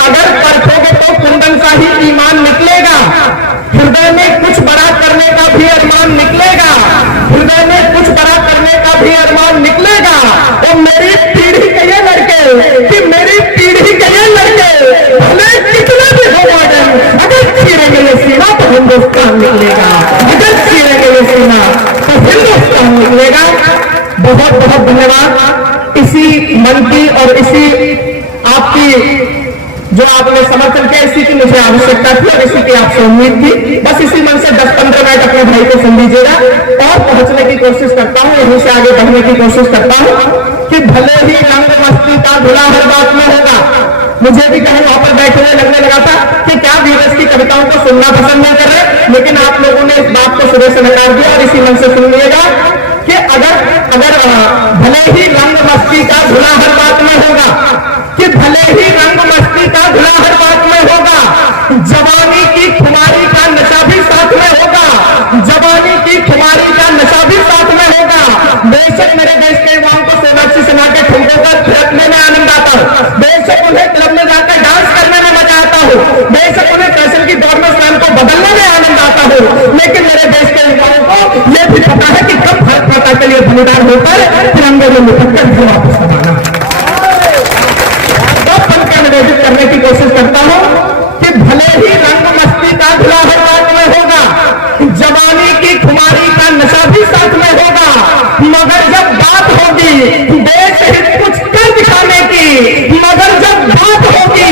अगर परखोगे तो कुंदन सा ही ईमान निकलेगा, हृदय में कुछ बड़ा करने का भी अरमान निकलेगा, हृदय में कुछ बड़ा करने का भी अरमान निकलेगा। और मेरी पीढ़ी के ये लड़के, कि मेरी पीढ़ी के ये लड़के भले कितने भी हो मॉडर्न, अगर चीरेंगे ये सीना तो हिंदुस्तान निकलेगा, अगर चीरेंगे ये सीना तो हिंदुस्तान निकलेगा। बहुत बहुत धन्यवाद इसी मन की और इसी आपकी जो आपने समर्थन किया, इसी की मुझे आवश्यकता थी और इसी की आपसे उम्मीद थी। बस इसी मन से 10-15 मिनट अपने भाई को सुन लीजिएगा और पहुंचने की कोशिश करता हूं, यहीं से आगे बढ़ने की कोशिश करता हूं कि भले ही रंग मस्ती का धुला हर बात में होगा। मुझे भी कहीं वहां पर बैठे हुए लगने लगा था कि क्या वीरस की कविताओं को सुनना पसंद नहीं कर रहे, लेकिन आप लोगों ने इस बात को सिरे से नकार दिया और इसी मन से सुन लिएगा कि अगर भले ही रंग मस्ती का धुला हर बात में होगा, कि भले ही रंग मस्ती का धुला हर बात में होगा, जवानी की खुमारी का नशा भी साथ में होगा, जवानी की खुमारी का नशा भी साथ में होगा। बेशक मेरे देश के युवाओं को सोनाक्षी सिन्हा के ठुमकों का थिरकने में आनंद आता हो, बेशक उन्हें क्लब में जाकर डांस करने में मजा आता हो, बेशक उन्हें फैशन की दौड़ में स्वयं को बदलने में आनंद आता हो, लेकिन मेरे देश के युवाओं को यह भी पता है कि कब भारत माता के लिए बलिदान होकर तिरंगे में लिपटकर घर वापस बनाना। निवेदित करने की कोशिश करता हूं कि भले ही रंग मस्ती का धुला हर बात में होगा, जवानी की खुमारी का नशा भी साथ में होगा, मगर जब बात होगी देश हित कुछ कर दिखाने की, मगर जब बात होगी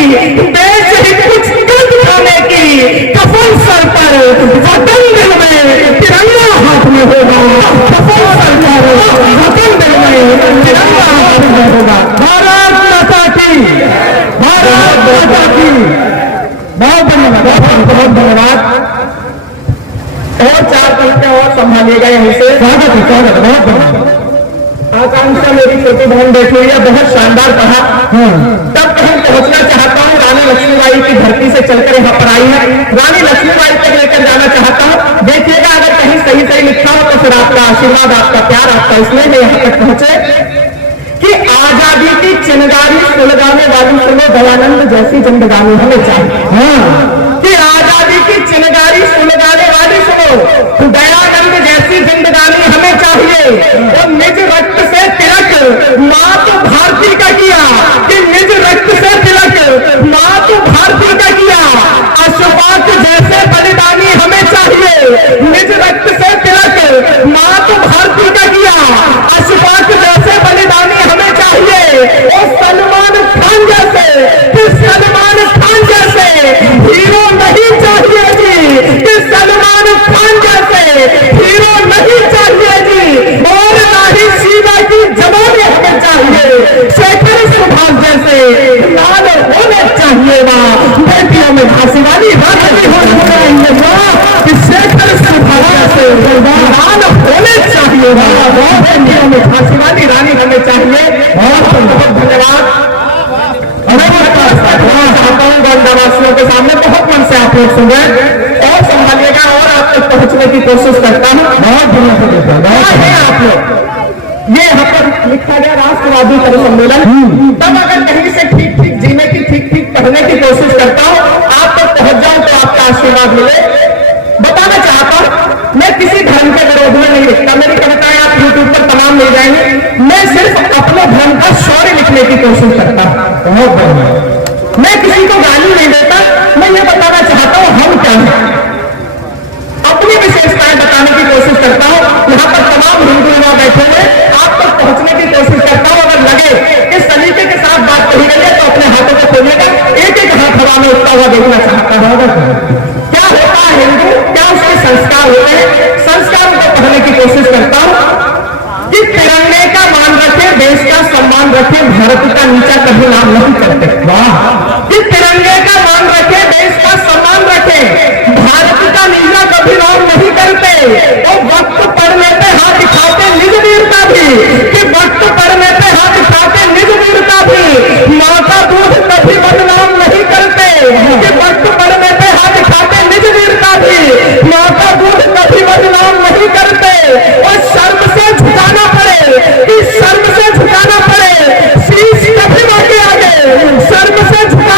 देश हित कुछ कर दिखाने की, कफन सर पर वतन दिल में तिरंगा हाथ में होगा, कफन सर पर वतन दिल में तिरंगा हाथ में होगा। भारत माता की, भारत माता की। बहुत धन्यवाद, बहुत धन्यवाद। और 4 पंक्तियां और संभालिएगा यहीं से। स्वागत है, स्वागत है, बहुत धन्यवाद। आकांक्षा मेरी छोटी बहन बैठी हुई है, बहुत शानदार पढ़ा। तब कहीं पहुंचना चाहता हूँ, रानी लक्ष्मीबाई की धरती से चलकर यहाँ पर आई है, रानी लक्ष्मीबाई तक लेकर जाना चाहता हूँ। देखिएगा अगर कहीं सही सही लिखा हो तो फिर आपका आशीर्वाद, आपका प्यार, आपका इसलिए मैं यहाँ तक पहुंचे कि आजादी की चिनगारी सुलगाने वाली सुनो दयानंद जैसी जिंदगानी हमें चाहिए। कि आजादी की चिनगारी सुलगाने वाली सुनो दयानंद जैसी जिंदगानी हमें चाहिए। और निज रक्त से तिलक माँ तो भारती का किया, कि निज रक्त से तिलक माँ तो भारती का किया, अशफाक जैसे बलिदानी हमें चाहिए। निज रक्त से तिलक माँ तो भारती का किया, अशफाक जैसे बलिदानी हमें चाहिए। और सलमान खान जैसे, कि सलमान खान जैसे हीरो नहीं चाहिए जी, कि सलमान खान जैसे हीरो नहीं चाहिए जी। और ना ही शिवा की जवानी हमें चाहिए, शेखर सुभाष जैसे लाल होने चाहिए ना। बेटियों में झांसी वाली रानी होने चाहिए ना, कि शेखर सुभाष जैसे लाल होने चाहिए ना। बेटियों में झांसी वाली रानी हमें चाहिए। बहुत बहुत धन्यवाद। चाहता हूँ गोंडावासियों के सामने बहुत मन से आप लोग सुन रहे और संभालिएगा और आप तक पहुंचने की कोशिश करता हूँ। बहुत है आप लोग, ये यहाँ पर लिखा गया राष्ट्रवादी परिसम्मेलन। तब अगर कहीं से ठीक ठीक जीने की, ठीक ठीक पढ़ने की कोशिश करता हूँ, आप तक पहुंच जाऊं तो आपका आशीर्वाद मिले। बताना चाहता हूँ मैं किसी धर्म के विरोध में नहीं लिखता, मेरी कविताएं आप यूट्यूब पर तमाम मिल जाएंगी। मैं सिर्फ अपने धर्म का शौर्य लिखने की कोशिश करता हूँ। बहुत बढ़िया। मैं किसी को गाली नहीं देता, मैं ये बताना चाहता हूं हम क्या हैं, अपनी विशेषताएं बताने की कोशिश करता हूं। यहां पर तमाम हिंदू युवा बैठे हुए, आप तक पहुंचने की कोशिश करता हूं। अगर लगे इस सलीके के साथ बात कही गई है तो अपने हाथों को खोलिएगा, एक एक हाथ हवा में उठता हुआ देखना चाहता हूं। क्या होता है हिंदू, क्या उसके संस्कार होते हैं, संस्कारों को पढ़ने की कोशिश करता हूं। कि तिरंगे का मान रखे, देश का सम्मान रखे, भारत का नीचा कभी नाम नहीं करते। वाह। कि तिरंगे का मान रखे, देश का सम्मान रखे, भारत का नीचा कभी नाम नहीं करते। तो वक्त पड़ने पे हाथ दिखाते निज वीरता भी, कि वक्त पड़ने पे हाथ दिखाते निज वीरता भी, माँ का दूध कभी बदनाम नहीं करते। कि वक्त पड़ने पे हाथ दिखाते निज वीरता भी, माँ का दूध कभी बदनाम नहीं करते। और शर्म से झुकाना पड़े, कि शर्म से झुकाना पड़े, शीश कभी माँ के आगे, शर्म से झुका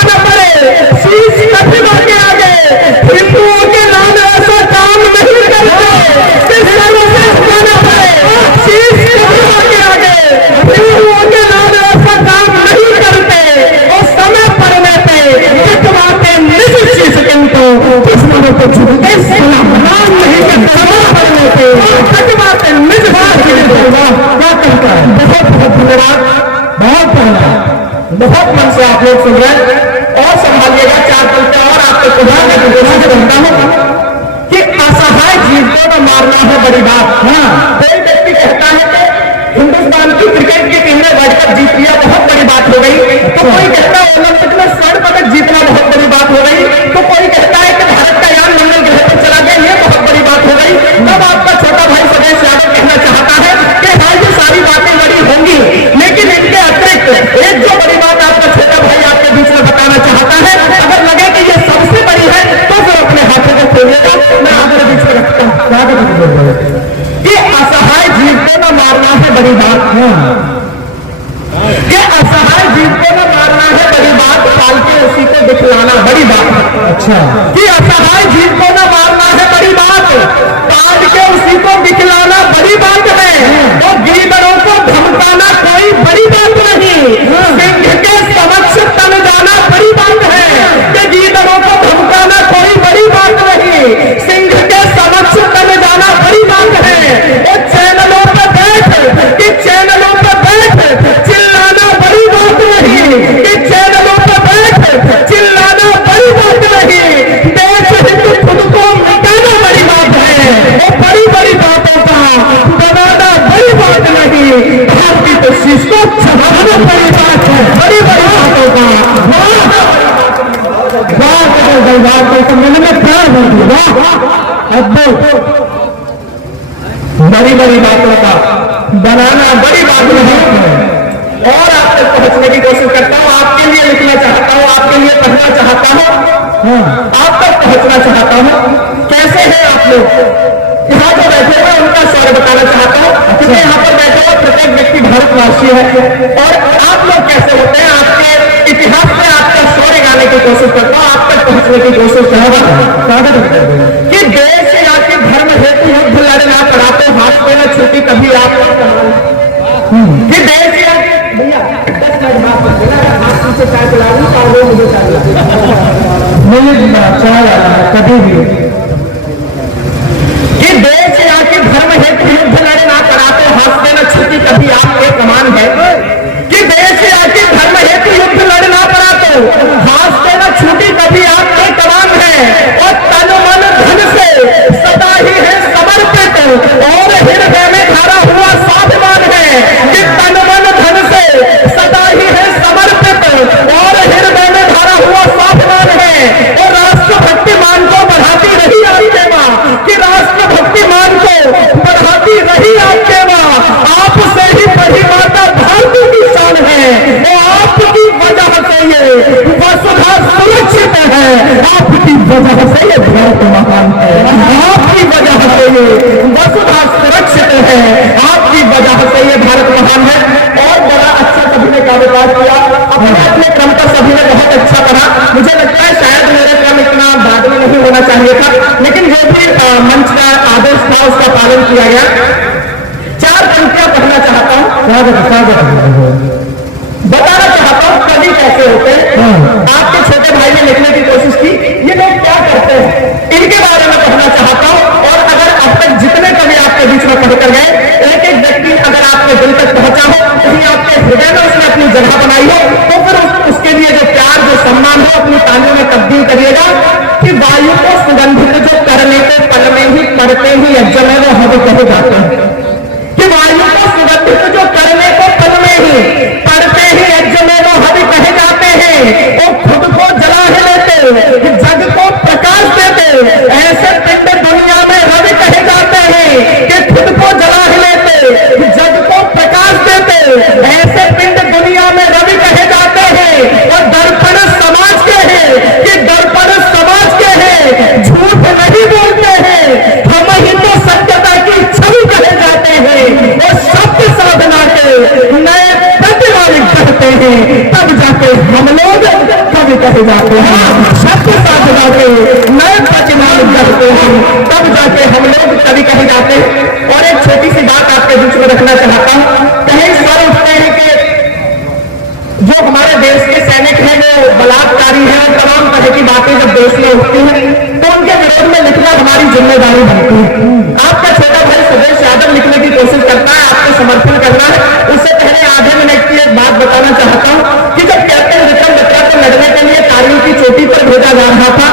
आपको सुधारने की कोशिश करता हूं कि असहाय जीव को न मारना है बड़ी बात। हाँ, कोई व्यक्ति कहता है कि हिंदुस्तान की क्रिकेट की टीम ने वर्ल्ड कप जीत लिया, बहुत बड़ी बात हो गई। तो कोई कहता है ओलंपिक में स्वर्ण पदक जीतना बहुत बड़ी बात हो गई। तो कोई कहता है कि भारत का यान मंगल ग्रह पर चला गया, ये बहुत बड़ी बात हो गई। तब आपका छोटा भाई सुदेश यादव कहना चाहता है कि हाँ, ये सारी बातें बड़ी होंगी, लेकिन इनके अतिरिक्त एक जो बड़ी बात आपका छोटा भाई आपके बीच में बताना चाहता है, अगर लगे कि ये सबसे बड़ी है तो फिर अपने हाथों को खोलिएगा, मैं आपके बीच में रखता हूं कि असहाय जीव को न मारना है बड़ी बात। कि असहाय जीव को न मारना है बड़ी बात, पाल के उसी को दिखलाना बड़ी बात। अच्छा, कि असहाय जीव को न मारना है बड़ी बात, पाल के उसी को दिखलाना बड़ी बात है। तो गीदड़ों को धमकाना कोई बड़ी बात नहीं, सिंह के समक्ष तन जाना बड़ी बात है। कि गीदड़ों को धमकाना कोई बड़ी बात नहीं, सिंह के समक्ष तन जाना बड़ी बात है। वो चैनलों पर बैठ, कि चैनलों पर बैठ चिल्लाना बड़ी बात नहीं, कि चैनलों पर बैठ चिल्लाना बड़ी बात नहीं। देश हित खुद को मिटाना बड़ी बात है, वो बड़ी बड़ी बातों का बनाना बड़ी बात नहीं, भारतीय कोशिश को छुपाना बड़ी बात है। बड़ी बड़ी बातों का बात को समझने में प्यार होती है, अद्भुत। बड़ी बड़ी बातों का बनाना बड़ी बात नहीं है। और आप तक पहुंचने की कोशिश करता हूं, आपके लिए लिखना चाहता हूं, आपके लिए पढ़ना चाहता हूं, आप तक पहुंचना चाहता हूं। कैसे हैं आप लोग यहाँ जो बैठे हुए उनका स्वर बताना चाहता हूं, क्योंकि यहाँ पर बैठे हुए प्रत्येक व्यक्ति भारतवासी है। और आप लोग कैसे होते हैं, आपके इतिहास में आपका स्वर गाने की कोशिश करता हूं, आप तक पहुंचने की कोशिश करूंगा कि देश या कि धर्म हेतु युद्ध लड़ना पड़ा तो हाथ पे न छूटी कभी आप कि देश या भैया 10 मिनट हाथ पीछे चाय पिला दूं और वो मुझे चाय कभी भी कि देश या कि धर्म हेतु युद्ध लड़ना पड़ा तो हाथ पे न छूटी कभी आपके कमान है। कि देश या कि धर्म हेतु युद्ध लड़ना पड़ा तो हाथ पे न छूटी कभी आपके कमान है। और तन मन धन से सदा ही है समर्पित और हृदय में धरा हुआ स्वाभिमान है। कि तन मन धन से सदा ही है समर्पित और हृदय में धरा हुआ स्वाभिमान है। और राष्ट्रभक्ति मान को बढ़ाती रही आपके मां, कि राष्ट्रभक्ति मान को बढ़ाती रही आपके मां। आपसे ही बड़ी माता भारती की शान है, वो आपकी वजह से ये वसुधा सुरक्षित है, आपकी वजह से ये भारत महान है, आपकी वजह से ये वसुधा सुरक्षित है, आपकी वजह से ये भारत महान है। और बड़ा अच्छा सभी ने कारोबार किया, अपने क्रम पर सभी ने बहुत अच्छा करा। मुझे लगता है शायद मेरा क्रम इतना बाद में नहीं होना चाहिए था, लेकिन जो भी मंच का आदेश था उसका पालन किया गया। 4 पंक्तियां पढ़ना चाहता हूं, बताना चाहता हूं कवि कैसे होते हैं। आपके छोटे भाई ने लिखने की कोशिश की, ये लोग क्या करते हैं इनके बारे में पढ़ना चाहता हूं। और अगर अब तक जितने कवि आपके बीच में पढ़कर गए, एक एक व्यक्ति अगर आपके दिल तक पहुंचा हो, कहीं आपके हृदय में उसने अपनी जगह बनाई हो, तो फिर उसके लिए जो प्यार जो सम्मान हो अपनी तालियों में तब्दील करिएगा। कि वायु को सुगंधित जो करने के पल में ही पढ़ते ही यज्ञ में वो हमें कहे जाते हैं। कि वायु को सुगंधित जो करने को पल में ही पढ़ते ही यज्ञ में वो हमें कहे जाते हैं। वो खुद को जला ही लेते, जग को प्रकाश देते, ऐसे पिंड दुनिया में रवि कहे जाते हैं। कि खुद को जला ही लेते, जग को प्रकाश देते, ऐसे पिंड दुनिया में रवि कहे जाते हैं। और दर्पण समाज के हैं, कि दर्पण समाज के हैं, झूठ नहीं बोलते हैं, हम ही तो सत्यता की छवि कहे जाते हैं। और शब्द साधना के नए प्रतिमानिक कहते हैं, तब जाके हम लोग कवि कहे जाते हैं। शब्द साधना के नए प्रतिमानिक कहते हैं, तब जाके हम लोग कवि कहे जाते हैं। और एक छोटी सी बात आपके बीच में रखना चाहता हूं, कहीं स्वर उठते हैं कि जो हमारे देश के सैनिक हैं वो बलात्कारी हैं और तमाम तरह की बातें जब देश में उठती हैं तो उनके विरोध में लिखना हमारी जिम्मेदारी बनती है। आपका छोटा भाई सुदेश यादव लिखने की कोशिश करता है, आपको समर्थन करना है। उससे पहले आधे मिनट की एक बात बताना चाहता हूं कि जब कैप्टन विक्रम बत्रा को लड़ने के लिए तालियों की चोटी पर भेजा जा रहा था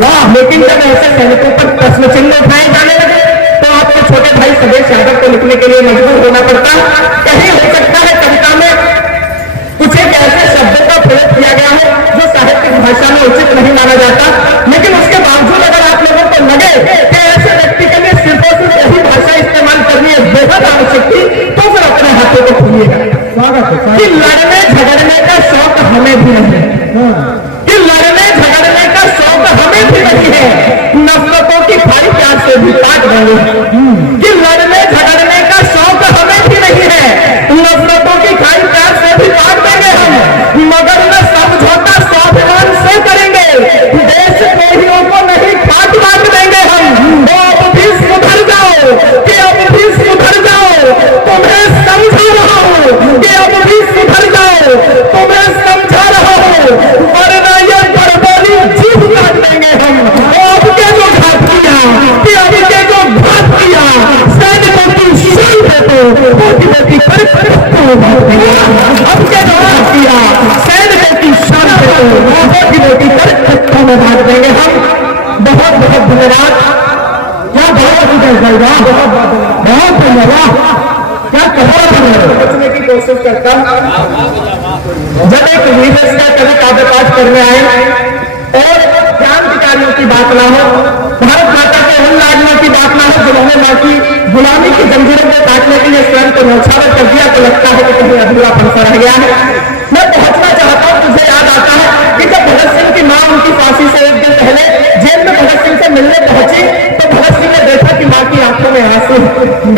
वाह। लेकिन जब ऐसे सैनिकों पर प्रश्न चिन्ह उठाए जाने लगे तो आपके छोटे भाई सदेश यादव को लिखने के लिए मजबूर होना पड़ता। कहीं हो सकता है कविता में कुछ एक ऐसे शब्दों का प्रयोग किया गया है जो साहित्यिक भाषा में उचित नहीं माना जाता, लेकिन उसके बावजूद अगर आप लोगों को लगे कि ऐसे व्यक्ति के लिए सिर्फ और सिर्फ यही भाषा इस्तेमाल करनी है बेहद आवश्यक थी, तो फिर अपने हाथों को खोलिएगा कि लड़ने झगड़ने का शौक हमें भी नहीं है, कि लड़ने झगड़ने का शौक हमें भी नहीं है, नफरतों की खाई प्यार से भी काट देंगे, कि लड़ने झगड़ने का शौक हमें भी नहीं है, नफरतों की खाई प्यार से भी काट देंगे हम, मगर न समझौता स्वाभिमान से करेंगे, देश द्रोहियों को नहीं खाट बांट देंगे हम। तो अब भी सुधर जाओ कि अब भी सुधर जाओ, तुम्हें समझा रहा हूं कि अब भी सुधर जाओ, तुम्हें समझा रहा हूं, वरना ये बड़बोली जीभ काट देंगे हम। अब के जो घात किया कि अब के जो घात किया सैनिकों की शान पे तो बेटी बेटी पर अब के जो घात किया सैनिकों की शान पे तो बेटी बेटी पर खत्तों में बांट देंगे हम। बहुत बहुत धन्यवाद। क्या बहुत बहुत धन्यवाद। क्या सोचने की कोशिश करता जब एक वीरस का कवि काव्य पाठ करने आए और क्रांतिकारियों की बात ना हो, भारत माता के उन लाडलों की बात ना हो जिन्होंने मां की गुलामी की जंजीरों को काटने के लिए स्वयं को न्यौछावर कर दिया, तो लगता है कि कहीं अधूरा पंसा रह गया है। मैं पहुंचना चाहता हूं, मुझे याद आता है कि जब भगत सिंह की मां उनकी फांसी से एक दिन पहले जेल में भगत सिंह से मिलने पहुंची तो भगत सिंह ने देखा कि मां की आंखों में आंसू।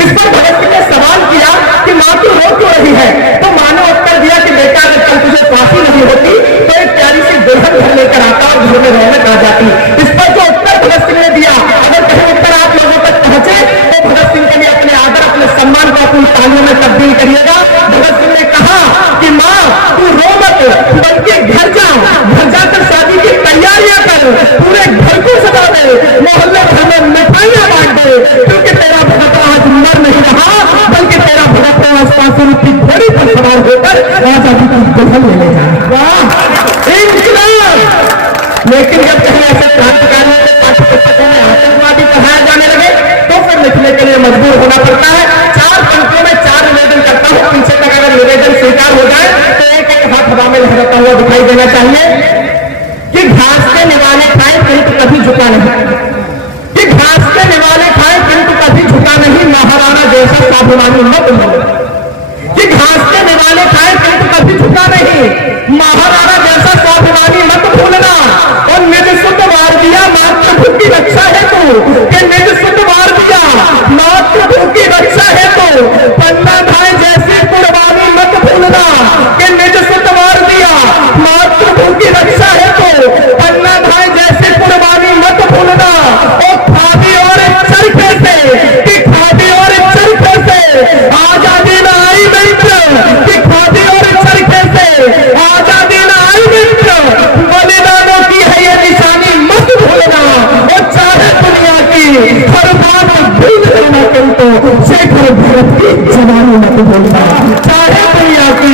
इस पर भगत सिंह ने सवाल किया कि मां की रो क्यों रही है, तो मां ने उत्तर दिया कि बेटा अगर कल तुझे फांसी नहीं होती तो एक प्यारी सी दुल्हन घर लेकर आता और घर में रौनक आ जाती। इस पर जो उत्तर भगत सिंह ने दिया, अगर कहीं उत्तर आप लोगों तक पहुंचे तो भगत सिंह के लिए अपने आदर अपने सम्मान को अपनी तालियों में तब्दील करिएगा। भगत सिंह ने कहा कि मां तू रो मत, बल्कि घर जा, घर जाकर शादी की तैयारियां कर, पूरे घर को सजा दे, मोहल्ले भर में मिठाइयां बांट दे, क्योंकि तेरा भगत आज मर नहीं रहा, बल्कि तेरा भगत आसपास की घोड़ी पर सवार होकर आजादी की दुल्हन ले जाएगा। लेकिन जब कहीं ऐसे क्रांतिकारियों के पाठ्य पुस्तकों में आतंकवादी पढ़ाए जाने लगे तो फिर लिखने के लिए मजबूर होना पड़ता है। 4 पंक्तियों में 4 निवेदन करता हूं, पीछे तक अगर निवेदन स्वीकार हो जाए तो एक एक हाथ हवा में लहराता हुआ दिखाई देना चाहिए कि घास के निवाले खाए किंतु कभी झुका नहीं, कि घास के निवाले खाए किंतु कभी झुका नहीं, महाराणा जैसा स्वाभिमानी मत भूलना, कि घास के निवाले खाए किंतु कभी झुका नहीं, महाराणा जैसा स्वाभिमानी मत भूलना, और निज सुध मार दिया मातृभू की रक्षा है तू, कि निज सुध मार दिया मातृभू की रक्षा है तू, पन्ना भाई जैसी कुर्बानी मत भूलना, कि निज सुध मार दिया मातृभू की रक्षा है तू, पन्ना भाई जैसी कुर्बानी मत भूलना, और खादी और चरखे से, कि खादी और चरखे से आजादी न आई मित्र, कि खादी और चरखे से आजादी न आई मित्र, बलिदानों की है ये निशानी मत भूलना, और चाहे दुनिया की हर बात भूल जाना किंतु शेखर भगत की जवानी मत भूलना, चाहे दुनिया की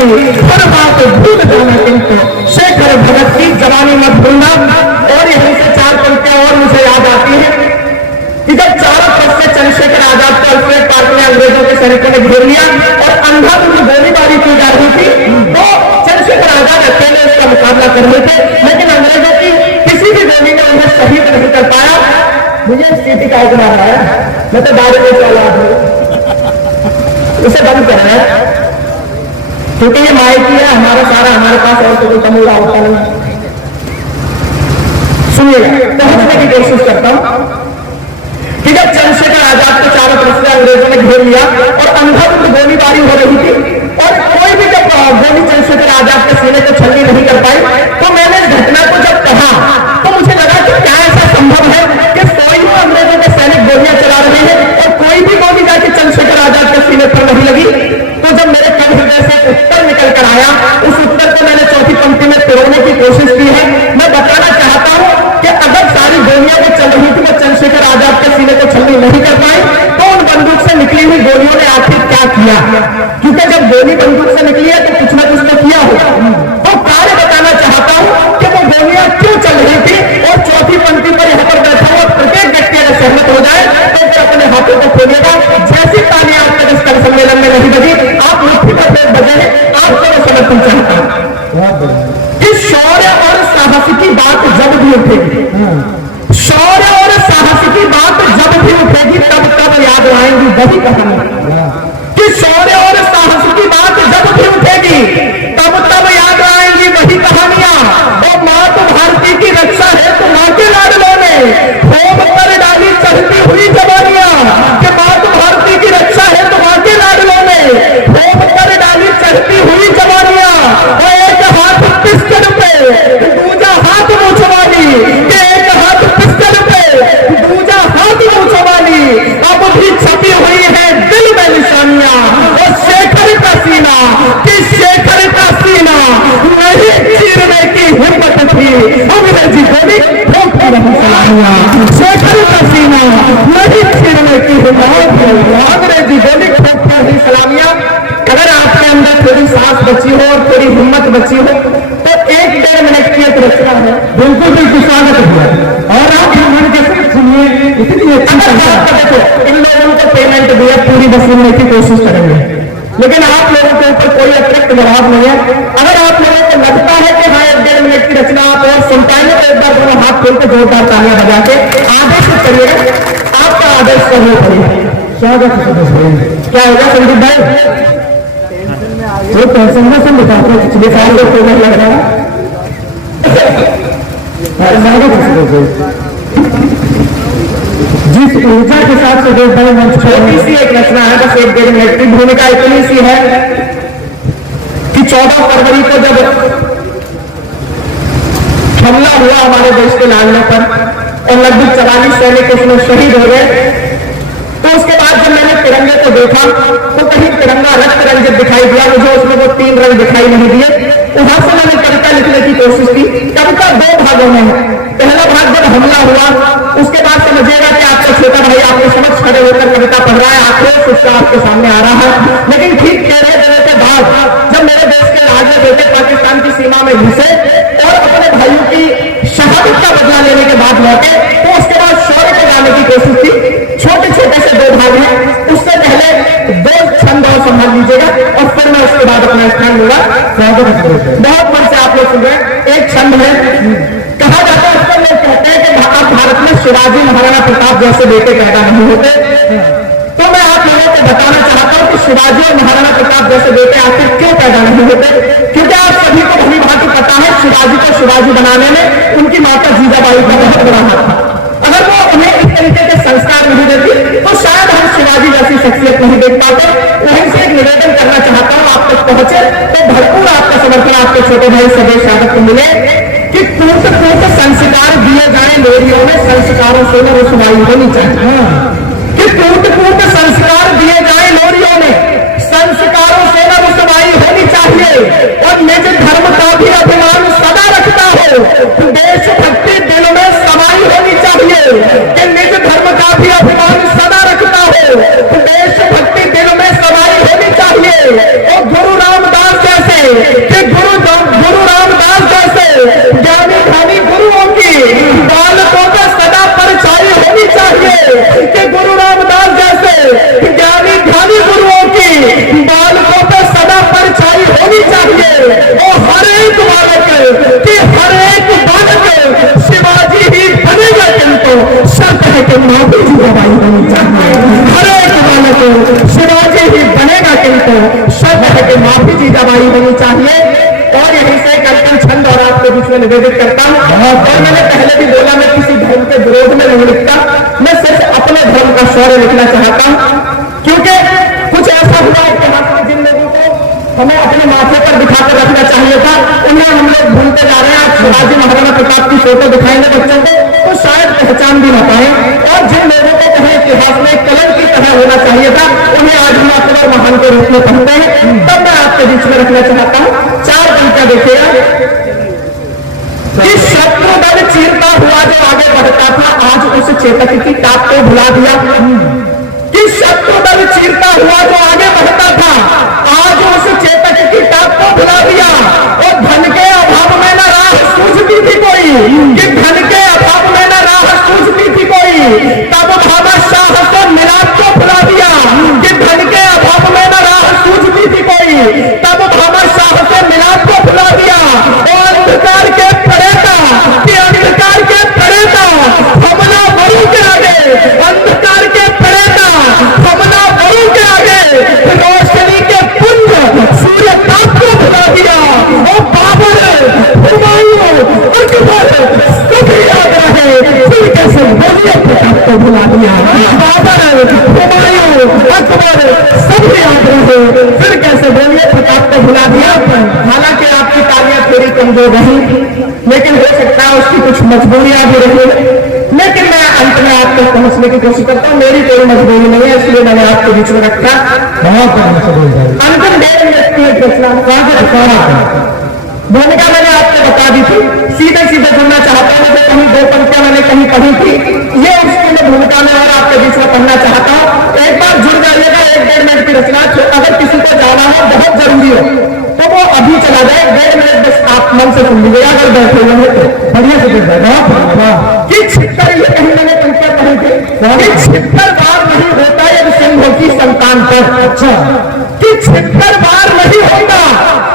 हर बात भूल जाना किंतु शेखर भगत की जवानी मत भूलना। और यहीं से 4 पंक्तियां और मुझे याद आती है कि जब चारों तरफ से चंद्रशेखर आजाद को अल्फ्रेड पार्क में अंग्रेजों के सैनिकों ने घेर लिया और अंधाधुंध गोलीबारी की जा रही थी, तो चंद्रशेखर आजाद अकेले उसका मुकाबला कर रहे थे, लेकिन अंग्रेजों की किसी भी गोली ने उन्हें शहीद नहीं कर पाया। मुझे स्थिति का बना रहा है, मैं तो दारू में चला हूं, उसे बंद कर रहा है क्योंकि ये माइकी है हमारा सारा, हमारे पास और कोई तमूरा होता नहीं। सुनिएगा, पहुंचने की कोशिश करता हूं कि जब चंद्रशेखर आजाद को चारों तरफ से अंग्रेजों ने घेर लिया और अंधाधुंध गोलीबारी हो रही थी और कोई भी जब गोली चंद्रशेखर आजाद के सीने को छलनी नहीं कर पाई, तो मैंने इस घटना को जब कहा तो मुझे लगा कि क्या ऐसा संभव है कि 100 अंग्रेजों के सैनिक गोलियां चला रहे हैं और कोई भी गोली जाके चंद्रशेखर आजाद के सीने पर नहीं लगी। तो जब मेरे कल हृदय से उत्तर निकल कर आया, उस उत्तर को मैंने चौथी पंक्ति में तोड़ने की कोशिश की है। मैं बताना चाहता हूं कि अगर सारी गोलियां जो चल रही थी वो चंद्रशेखर आजाद के सीने को छलनी नहीं कर पाई, तो उन बंदूक से निकली हुई गोलियों ने आखिर क्या किया, क्योंकि जब गोली बंदूक से निकली है तो कुछ ना कुछ तो किया हो। तो कार्य बताना चाहता हूं कि वो गोलियां क्यों चल रही बात जब भी उठेगी, शौर्य और साहस की बात जब भी उठेगी, तब तब याद आएंगी वही कहानी। कि शौर्य और साहस की बात जब भी उठेगी, तब तब याद आएंगी वही कहानियां। और माँ तो भारती की रक्षा है तो माँ के लाडलों ने होम पर डाली चढ़ती हुई जवानियां। कि माँ तो भारती की रक्षा है तो माँ के लाडलों ने होम पर डाली चढ़ती हुई जवानियां। और एक हाथ पिस्टल पे दूजा हाथ मूछवाली, कि एक हाथ पिस्टल पे दूजा हाथ मूछवाली, अब भी छपी हुई है दिल में निशानियां। और शेखर का सीना, कि शेखर का सीना नहीं चीरने की हिम्मत थी, अंग्रेजी गोली ठोकती रही सलामियां। शेखर का सीना नहीं चीरने की हिम्मत थी, अंग्रेजी गोली ठोकती रही सलामियां। अगर आपके अंदर थोड़ी सांस बची हो और थोड़ी हिम्मत बची हो तो 1-1.5 मिनट की एक रचना है, बिल्कुल बिल्कुल स्वागत है। और आप मन कैसे सुनिए, इतनी अच्छी देखो, इन लोगों को पेमेंट दिया, पूरी वसूलने की कोशिश करेंगे, लेकिन आप लोगों के ऊपर कोई अतिरिक्त दबाव नहीं है। अगर आप लोगों को लगता है कि हाँ 1-1.5 मिनट की रचना आप और सुन पाएंगे तो एक बार दोनों हाथ खोल के जोरदार तालियां बजा के आदेश करिएगा। आपका आदेश करना पड़ेगा। स्वागत क्या होगा संदीप भाई? वो टेंशन में सब बताते हैं, पिछले साल को पेमेंट लग रहा है। जिस ऊर्जा के साथ से छोटी सी एक रचना है, बस 1-1.5 मिनट की। भूमिका इतनी सी है कि 14 फरवरी को जब हमला हुआ हमारे देश के लालने पर और लगभग 44 सैनिक उसमें शहीद हो गए, तो उसके बाद जब मैंने तिरंगे को देखा तो कहीं तिरंगा रक्त रंजित दिखाई दिया, मुझे उसमें वो 3 रंग दिखाई नहीं दिए। वहां से मैंने कविता लिखने की कोशिश की। कविता 2 भागों में है। पहला भाग जब हमला हुआ उसके बाद समझिएगा कि आपका छोटा भाई आपके समक्ष खड़े होकर कविता पढ़ रहा है, आक्रोश उसका आपके सामने आ रहा है। लेकिन ठीक 13 दिनों के बाद जब मेरे देश के लाडले बेटे पाकिस्तान की सीमा में घुसे और अपने भाइयों की शहादत का बदला लेने के बाद लौटे, तो उसके बाद शौर्य को गाने की कोशिश की। छोटे छोटे से 2 भाग हैं, उससे पहले 2 छंद और संभाल लीजिएगा और फिर मैं उसके बाद अपना स्थान लूंगा। बहुत मन से आप लोग सुन रहे हैं। एक छंद है, कहा जाता है, उसको लोग कहते हैं कि भारत में शिवाजी महाराणा प्रताप जैसे बेटे पैदा नहीं होते। तो मैं आप लोगों को बताना चाहता हूं कि शिवाजी और महाराणा प्रताप जैसे बेटे आखिर क्यों पैदा नहीं होते। क्योंकि आप सभी को भली भांति पता है शिवाजी को शिवाजी बनाने में उनकी माता जीजाबाई का बहुत बड़ा हाथ था। अगर वो उन्हें इस तरीके के संस्कार नहीं देती तो शायद हम शिवाजी जैसी शख्सियत नहीं देख पाते। वहीं से एक निवेदन करना चाहता हूं, आप तक पहुंचे तो भरपूर आपका समर्थन आपके छोटे भाई सदेश यादव को मिले कि कूट कूट संस्कार दिए जाए लोरियों में, संस्कारों से न रुसवाई होनी चाहिए। कि कूट कूट संस्कार दिए जाए लोरियों में, संस्कारों से न रुसवाई होनी चाहिए। और निज धर्म का भी अभिमान सदा रखता हो, देशभक्ति दिल में समाई होनी चाहिए। कि निज धर्म का भी अभिमान सदा रखता हो, देशभक्ति दिल में समाई होनी चाहिए। और गुरु रामदास जैसे, कि गुरु रामदास जैसे ज्ञानी ध्यानी गुरुओं की बालकों में सदा परछाई होनी चाहिए। कि गुरु रामदास जैसे ज्ञानी ध्यानी गुरुओं की बालकों में सदा परछाई होनी चाहिए। और हर एक बालक, कि हर एक बालक शिवाजी ही बनेगा, किंतु शर्त है कि माफी जीजाबाई होनी चाहिए। हर एक बालक शिवाजी ही बनेगा, किंतु शर्त है कि माफी जीजाबाई होनी चाहिए। और यहीं से एक अंतिम छंद और आपके बीच में निवेदित करता हूं। और मैंने पहले भी बोला मैं किसी धर्म के विरोध में नहीं लिखता, मैं सिर्फ अपने धर्म का शौर्य लिखना चाहता हूं। क्योंकि कुछ ऐसा हुआ इतिहास में जिन लोगों को हमें अपने माथे पर दिखाकर रखना चाहिए था, उन्हें हम लोग भूलते जा रहे हैं। आप शिवाजी महाराणा प्रताप की फोटो दिखाएंगे बच्चों को तो शायद पहचान भी ना पाए। और जिन लोगों को कहीं इतिहास में कलम की तरह होना चाहिए था, उन्हें आज हम अकबर महान के रूप में पढ़ते हैं। तब मैं आपके बीच में रखना चाहता हूँ 4 पंक्तियां देखिएगा। कि शत्रु दल चीरता हुआ जो आगे बढ़ता था, आज उस चेतक की ताक को भुला दिया। कि शत्रु दल चीरता हुआ जो आगे बढ़ता था, आज उस चेतक की ताक को भुला दिया। और धन के अभाव में न राह सूझती थी कोई, कि धन के अभाव में न राह सूझती थी कोई, तब भामा शाह से मिलाप को भुला दिया। कि धन के अभाव में न राह सूझती थी कोई, तब भामा शाह से मिलाप को भुला दिया। और अंधकार के प्रेता, कि को भुला दिया। बाबर, हुमायूं, अकबर सब याद रहे, फिर कैसे बोलिए प्रताप को भुला दिया। हालांकि आपकी तालियां थोड़ी कमजोर रही, लेकिन हो सकता है उसकी कुछ मजबूरियां भी रही, लेकिन मैं अंत में आपको पहुंचने की कोशिश करता हूँ। मेरी कोई मजबूरी नहीं है, इसलिए मैंने आपके बीच में रखा। अंतिम 1.5 मिनट की भूमिका मैंने आपको बता दी थी, सीधे सीधे सुनना चाहता हूँ। जो कहीं 2 पंक्तियां मैंने कहीं पढ़ी थी, ये उसकी मैं भूमिका में और आपके बीच में पढ़ना चाहता हूँ। एक बार जुड़ जाइएगा। 1.5 मिनट की रचना, अगर किसी को जाना हो, बहुत जरूरी हो, तो वो अभी चला जाए। 1.5 मिनट बस आप मन से सुन लीजिएगा, अगर बैठे हुए हैं तो बढ़िया से जुड़ जाएगा। कि छिक्कर, ये कहीं मैंने पंक्तियां पढ़ी थी कि छिक्कर वार नहीं होता यदि सिंहों की संतान पर। अच्छा, कि छिक्कर वार नहीं होता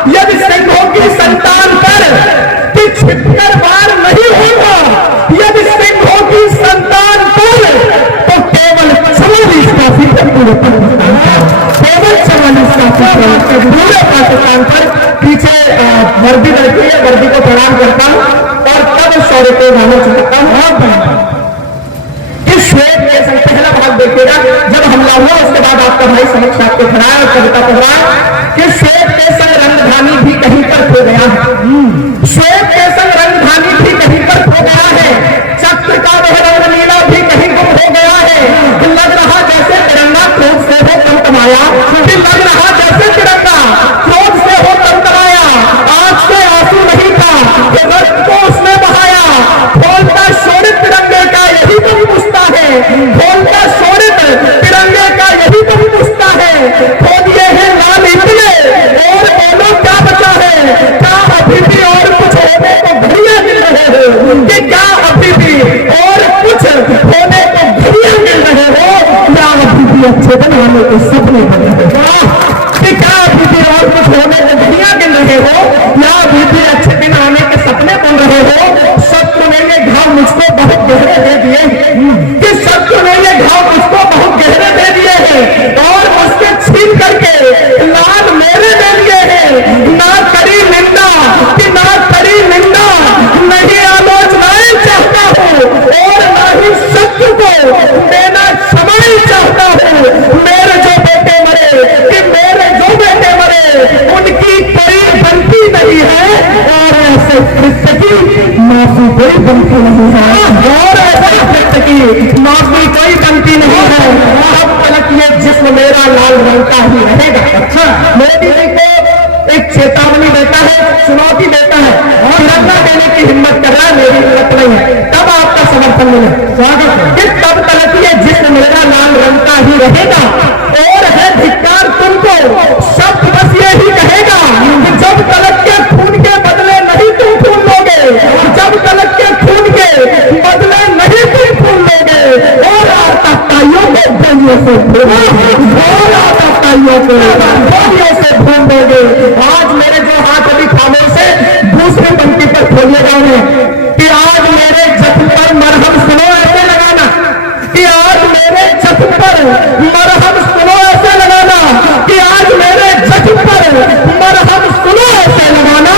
यदि सिंहों की संतान पर, कि छिक्कर वार नहीं होता यदि सिंहों की संतान पर, तो केवल 44 काफी पूरे पाकिस्तान, केवल 44 काफी पूरे पाकिस्तान पर। पीछे वर्दी बैठी है, वर्दी को प्रणाम करता हूं और तब शौर्य को गाना चाहता हूं। इस श्वेत के संग पहला भाग देखिएगा, जब हमला हुआ उसके बाद आपका भाई समक्ष आपको खड़ा है और कविता पढ़ रहा है कि श्वेत के संग रंगधानी भी कहीं पर खो गया है। श्वेत के संग रंगधानी भी कहीं पर खो गया है, चक्र का वह रंग नीला भी कहीं गुम हो गया है। लग रहा जैसे तिरंगा क्रोध से हो तमतमाया, लग रहा जैसे तिरंगा क्रोध से हो तमतमाया। आंख से आंसू नहीं था कि रक्त को उसने बहाया, खोलता शोरित तिरंगे का यही तो पूछता है, खोलता शोरित तिरंगे का यही तो पूछता है। खोलिए हैं लाल इतने और बोलो क्या बचा है, क्या अभी भी और कुछ होने को घड़ियां मिल रहे हो, कि क्या अभी भी और कुछ होने को घड़ियां मिल रहे हो, या अभी भी अच्छे बनाने के सपने बने हो, कि क्या अभी भी और कुछ होने को घड़ियां मिल रहे हो, या अभी भी अच्छे दिन आने के सपने बन रहे हो। शत्रु ने ये घाव मुझको बहुत गहरे दे दिए, कि शत्रु ने ये घाव मुझको बहुत गहरे दे दिए हैं और मुझसे छीन करके लाल मेरे दे दिए हैं। ना करी निंदा कि ना करी निंदा, नहीं आलोचनाएं चाहता हूँ और ना ही शत्रु को देना क्षमाएं चाहता हूँ। मेरे जो बेटे मरे, कि मेरे जो बेटे मरे, उनकी कोई बनती नहीं है और ऐसे कृत्य की माफी कोई बनती नहीं है, और ऐसे कृत्य की माफी कोई बनती नहीं है। अब तक ये जिस्म मेरा लाल रंग का ही रहेगा। अच्छा, मोदी जी को एक चेतावनी देता है, चुनौती देता है, तिरंगा देने की हिम्मत कर रहा है, मेरी हिम्मत नहीं है, तब आपका समर्थन मिले। तब तक ये जिस्म मेरा लाल रंग का ही रहेगा और है धिक्कार तुमको, शब्द बस ये ही कहेगा कि जब तलक के खून के बदले नहीं तुम खून लोगे, जब तलक के खून के बदले नहीं तुम खून लोगे, और आतंकवादियों को गोलियों से और आतंकवादियों को गोलियों से भून दोगे। आज मेरे जो हाथ अभी खामोश है, दूसरी पंक्ति पर खोलिएगा उन्हें कि आज मेरे जख्म पर मरहम सुनो ऐसे लगाना, कि आज मेरे जख्म पर मरहम सुनो ऐसे लगाना, कि आज मेरे जख्म पर मरहम सुनो ऐसे लगाना।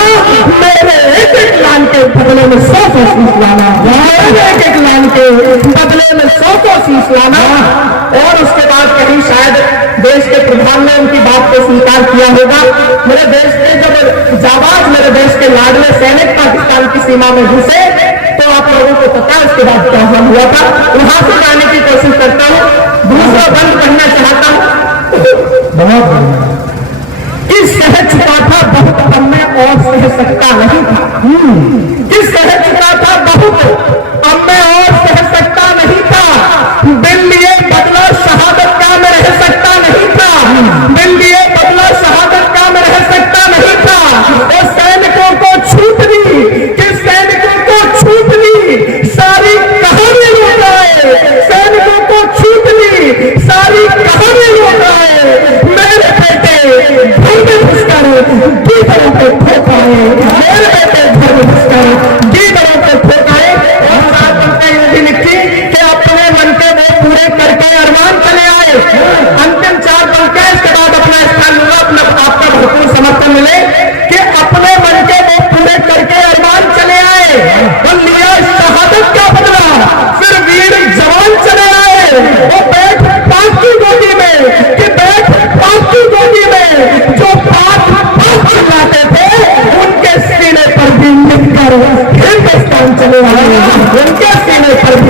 मेरे एक एक लान के बदले में 100 शीश लाना, मेरे एक एक लान के बदले में 100 शीश लाना। और उसके बाद कहीं शायद देश के प्रधान ने उनकी बात को स्वीकार किया होगा। मेरे देश के जब जाबाज, मेरे देश के लाडले सैनिक पाकिस्तान की सीमा में घुसे, तो आप लोगों को पता है उसके बाद क्या हुआ था। वहां से जाने की कोशिश करता हूँ, दूसरा बंद पढ़ना चाहता हूँ कि सहज चुका था बहुत, अब मैं और सह सकता नहीं था। कि सहज चुका था बहुत, अब मैं और सह सकता नहीं था। दिल लिए बदला शहादत का मैं रह सकता नहीं था, दिल लिए बदला शहादत का मैं रह सकता नहीं था। और सैनिकों को छूट दी, कि सैनिकों को छूट दी सारी कहानी लौट आए, सैनिकों को छूट दी सारी कहानी लौट आए। मेरे बेटे घर में घुसकर गीदड़ों को ठोकाए, मेरे बेटे घर में घुसकर गीदड़ों को ठोकाए। और साथ में लिखी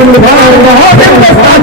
जिंदाबाद हिंदुस्तान